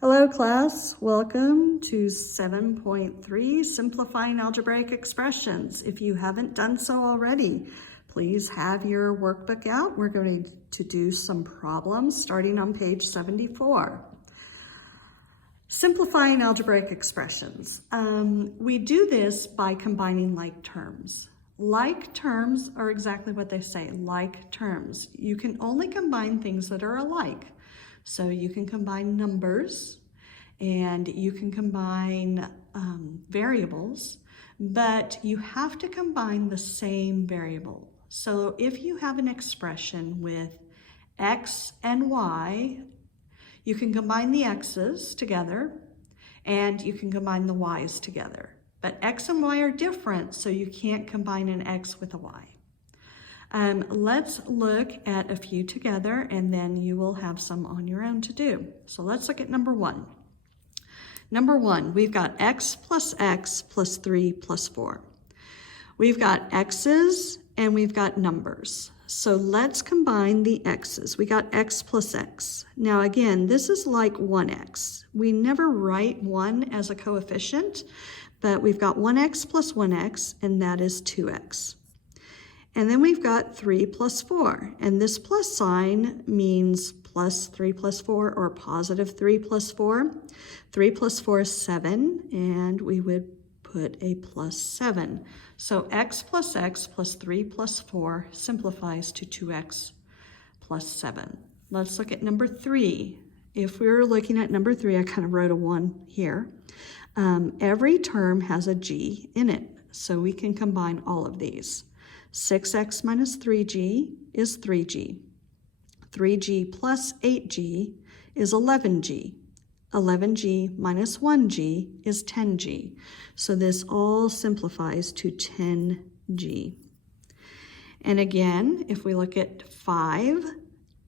Hello class, welcome to 7.3 Simplifying Algebraic Expressions. If you haven't done so already, please have your workbook out. We're going to do some problems starting on page 74. Simplifying algebraic expressions. We do this by combining like terms. Like terms are exactly what they say, like terms. You can only combine things that are alike. So you can combine numbers and you can combine variables, but you have to combine the same variable. So if you have an expression with x and y, you can combine the x's together and you can combine the y's together. But x and y are different, so you can't combine an x with a y. Let's look at a few together and then you will have some on your own to do. So let's look at number one. Number one, we've got x plus 3 plus 4. We've got x's and we've got numbers. So let's combine the x's. We got x plus x. Now again, this is like 1x. We never write 1 as a coefficient, but we've got 1x plus 1x, and that is 2x. And then we've got 3 plus 4, and this plus sign means plus 3 plus 4 or positive 3 plus 4. 3 plus 4 is 7, and we would put a plus 7. So x plus 3 plus 4 simplifies to 2x plus 7. Let's look at number 3. If we were looking at number 3, I kind of wrote a 1 here. Every term has a g in it, so we can combine all of these. 6x minus 3g is 3g. 3g plus 8g is 11g. 11g minus 1g is 10g. So this all simplifies to 10g. And again, if we look at 5,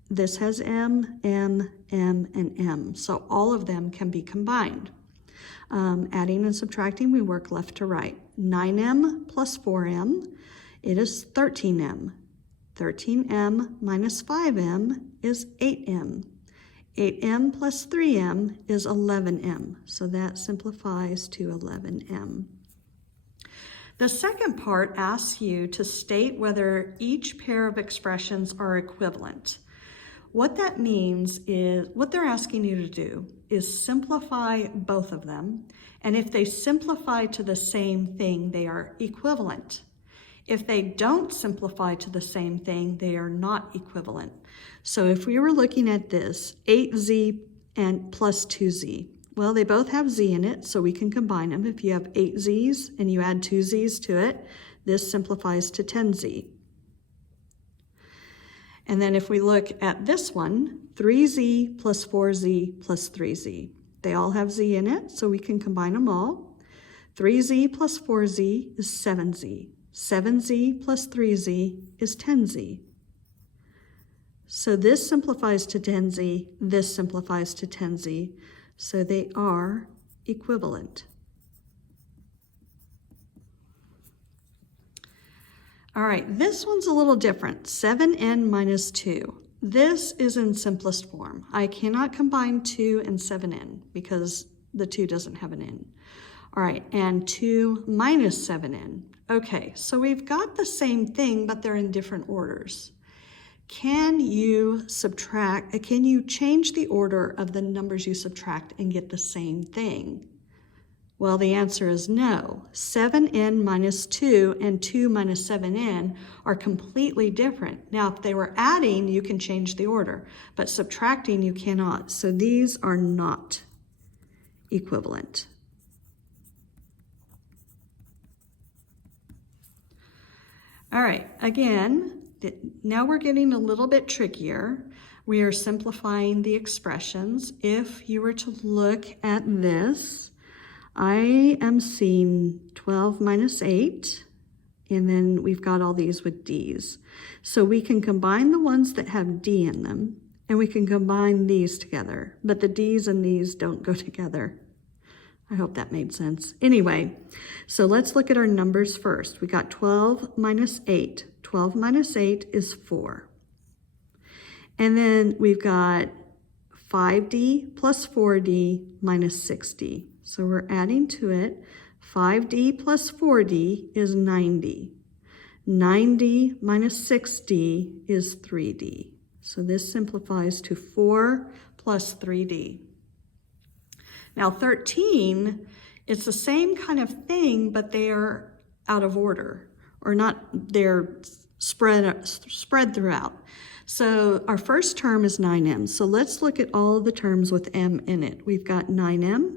this has m, m, m, and m. So all of them can be combined. Adding and subtracting, we work left to right. 9m plus 4m, it is 13m. 13m minus 5m is 8m. 8m plus 3m is 11m. So that simplifies to 11m. The second part asks you to state whether each pair of expressions are equivalent. What that means is, what they're asking you to do is simplify both of them, and if they simplify to the same thing, they are equivalent. If they don't simplify to the same thing, they are not equivalent. So if we were looking at this, 8z and plus 2z, well, they both have z in it, so we can combine them. If you have 8z's and you add 2z's to it, this simplifies to 10z. And then if we look at this one, 3z plus 4z plus 3z. They all have z in it, so we can combine them all. 3z plus 4z is 7z. 7z plus 3z is 10z. So this simplifies to 10z, this simplifies to 10z, so they are equivalent. All right, this one's a little different, 7n minus 2. This is in simplest form. I cannot combine 2 and 7n because the 2 doesn't have an n. All right, and 2 minus 7n. Okay, so we've got the same thing, but they're in different orders. Can you change the order of the numbers you subtract and get the same thing? Well, the answer is no. 7n minus 2 and 2 minus 7n are completely different. Now, if they were adding, you can change the order, but subtracting, you cannot. So these are not equivalent. All right, again, now we're getting a little bit trickier. We are simplifying the expressions. If you were to look at this, I am seeing 12 minus 8, and then we've got all these with d's. So we can combine the ones that have d in them, and we can combine these together, but the d's and these don't go together. I hope that made sense. Anyway, so let's look at our numbers first. We got 12 minus 8. 12 minus 8 is 4. And then we've got 5D plus 4D minus 6D. So we're adding to it. 5D plus 4D is 9D. 9D minus 6D is 3D. So this simplifies to 4 plus 3D. Now 13, it's the same kind of thing, but they are out of order, or not, they're spread throughout. So our first term is 9m. So let's look at all of the terms with m in it. We've got 9m.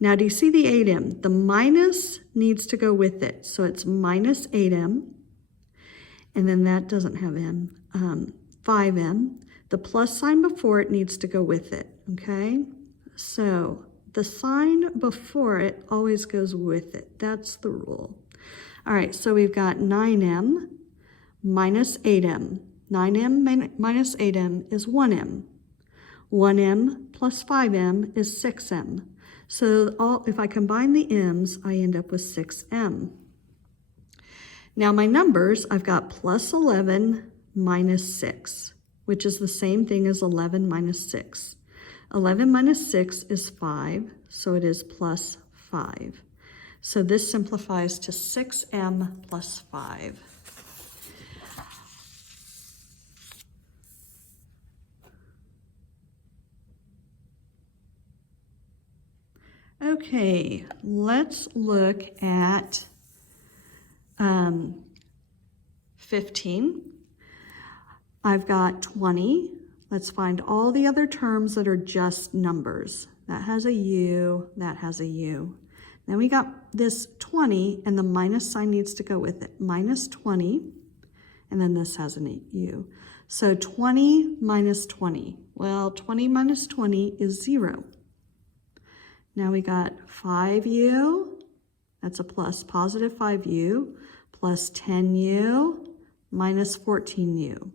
Now, do you see the 8m? The minus needs to go with it. So it's minus 8m. And then that doesn't have m. 5m. The plus sign before it needs to go with it, okay? So the sign before it always goes with it. That's the rule. All right, so we've got 9m minus 8m. 9m minus 8m is 1m. 1m plus 5m is 6m. So if I combine the m's, I end up with 6m. Now my numbers, I've got plus 11 minus 6, which is the same thing as 11 minus 6. 11 minus 6 is 5, so it is plus 5. So this simplifies to 6m plus 5. Okay, let's look at 15. I've got 20. Let's find all the other terms that are just numbers. That has a U, that has a U. Then we got this 20, and the minus sign needs to go with it. Minus 20, and then this has an U. So 20 minus 20. Well, 20 minus 20 is 0. Now we got 5u, that's a plus, positive 5u, plus 10u, minus 14u.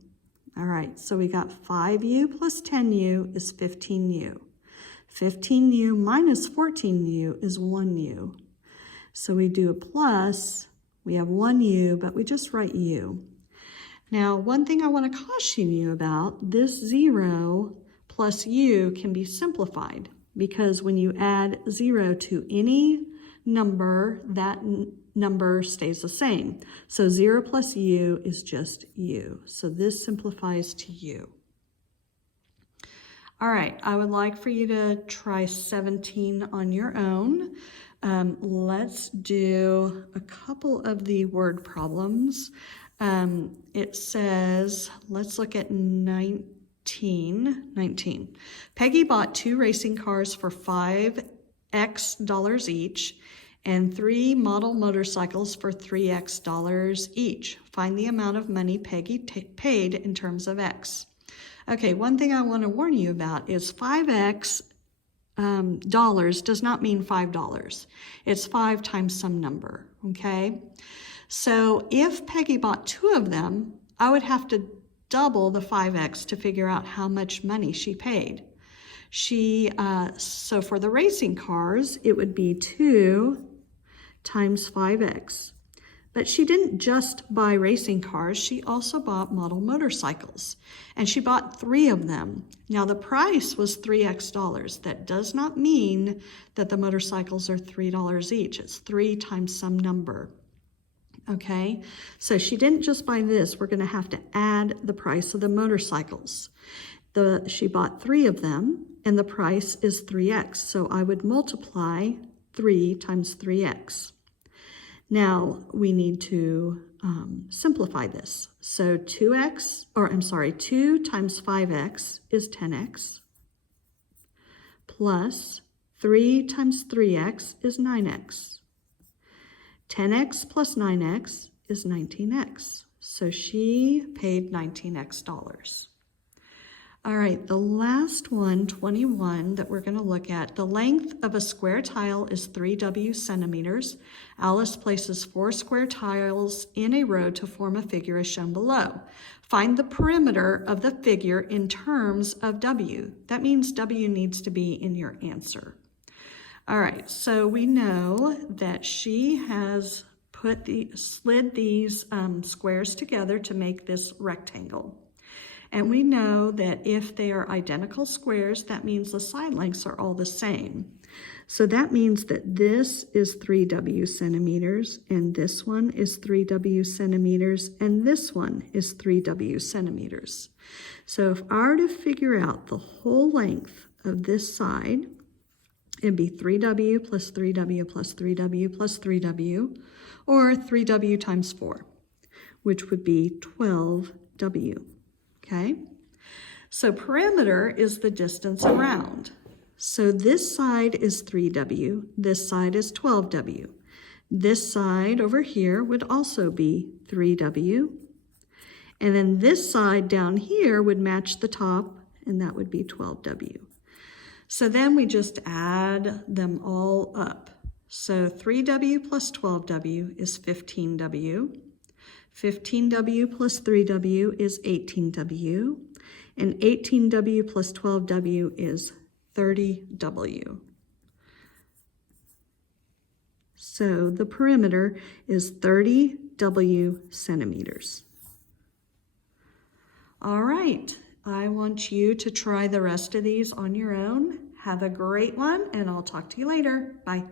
All right, so we got 5u plus 10u is 15u. 15u minus 14u is 1u. So we do a plus, we have 1u, but we just write u. Now, one thing I want to caution you about, this 0 plus u can be simplified, because when you add 0 to any number, that number stays the same. So 0 plus u is just u. So this simplifies to u. All right, I would like for you to try 17 on your own. Let's do a couple of the word problems. It says, let's look at 19. Peggy bought 2 racing cars for $5x each and 3 model motorcycles for $3x each. Find the amount of money Peggy paid in terms of X. Okay, one thing I want to warn you about is 5x dollars does not mean $5. It's 5 times some number, okay? So if Peggy bought 2 of them, I would have to double the 5x to figure out how much money she paid. So for the racing cars, it would be 2 times 5x. But she didn't just buy racing cars, she also bought model motorcycles. And she bought 3 of them. Now the price was $3x. That does not mean that the motorcycles are $3 each. It's 3 times some number. Okay, so she didn't just buy this. We're going to have to add the price of the motorcycles. She bought 3 of them, and the price is 3x. So I would multiply 3 times 3x. Now we need to simplify this. So 2 times 5x is 10x, plus 3 times 3x is 9x. 10x plus 9x is 19x. So she paid $19x. All right, the last one, 21, that we're going to look at. The length of a square tile is 3w centimeters. Alice places 4 square tiles in a row to form a figure as shown below. Find the perimeter of the figure in terms of w. That means w needs to be in your answer. All right, so we know that she has slid these squares together to make this rectangle. And we know that if they are identical squares, that means the side lengths are all the same. So that means that this is 3W centimeters, and this one is 3W centimeters, and this one is 3W centimeters. So if I were to figure out the whole length of this side, it'd be 3W plus 3W plus 3W plus 3W, or 3W times 4, which would be 12W, okay? So perimeter is the distance around. So this side is 3W, this side is 12W. This side over here would also be 3W. And then this side down here would match the top, and that would be 12W. So then we just add them all up. So 3W plus 12W is 15W. 15W plus 3W is 18W. And 18W plus 12W is 30W. So the perimeter is 30W centimeters. All right, I want you to try the rest of these on your own. Have a great one, and I'll talk to you later. Bye.